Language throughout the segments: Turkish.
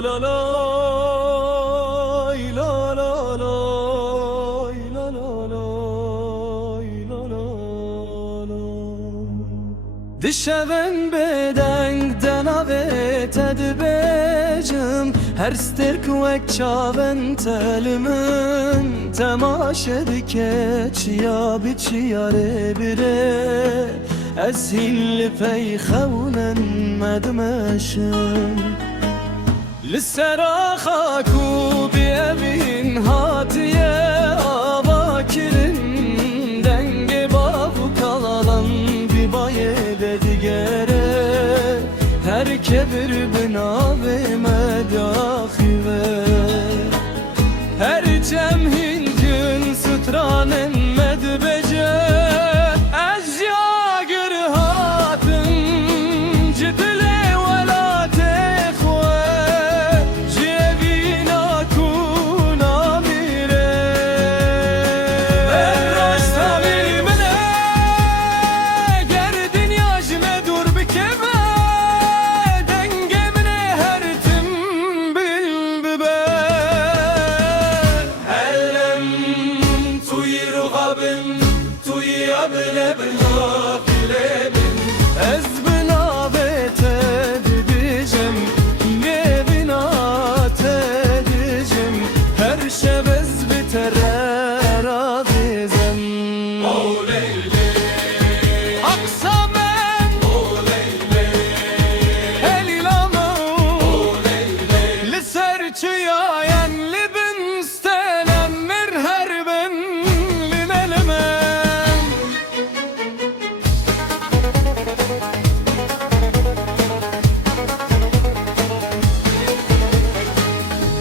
la la la la la la la la. Dişeven bedengden avet edibecim her sterk vek çaven telimin temaşedik çiya biçiyare bire ez hilli pey xewnen medmeşim لسرا خاکو بیابین هاتیه آواکرین دنگ بابو کالالان بی باید دیگره هر کبر بناوی مداخی و هر جمهین gün sütranen medbece az yagır hatın cidle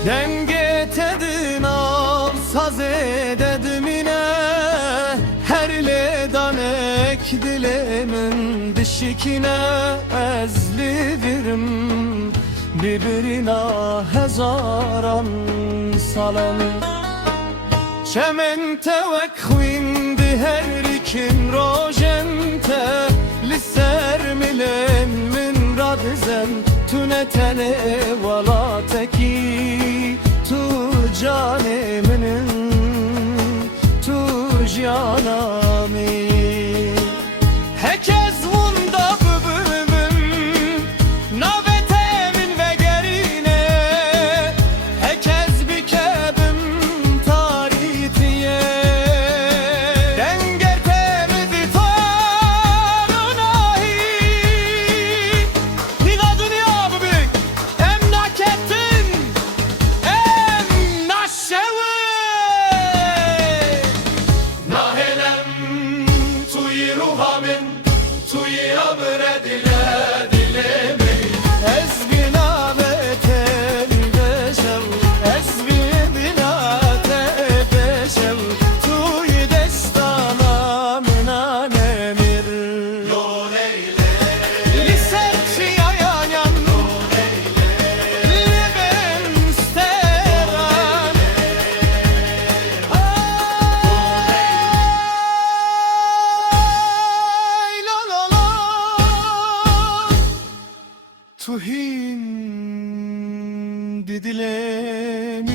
Denge tedin al saz ededimine Herle danek dilemin dişikine ezli birim birbirine hezaran salam Çemente ve kvindi her ikin rojente Lisser milen min radizen tünetene valateki tu caneminin tu canami Herkes bunda bübümün nabetemin ve gerine Herkes bir kebim tarihtiye Denge temizi tarunahi Nida dünya bu büyük emnakettin emnaşevi Nahelem tuyi ruhamin tuyi abre dile dilemi Ezgina betel beşev ezgina tebeşev tuyi destana minanemir Yol eyle Liserçi yayan Yol eyle Liben steran Ay la la la Tuhin didilemin